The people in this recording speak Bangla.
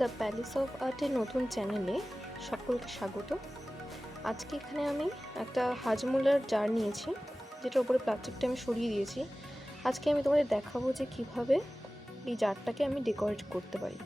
দ্য প্যালেস অফ আর্টের নতুন চ্যানেলে সকলকে স্বাগত। আজকে এখানে আমি একটা হাজমোলার জার নিয়েছি, যেটার উপরে প্লাস্টিকটা আমি সরিয়ে দিয়েছি। আজকে আমি তোমাদের দেখাবো যে কিভাবে এই জারটাকে আমি ডেকোরেট করতে পারি।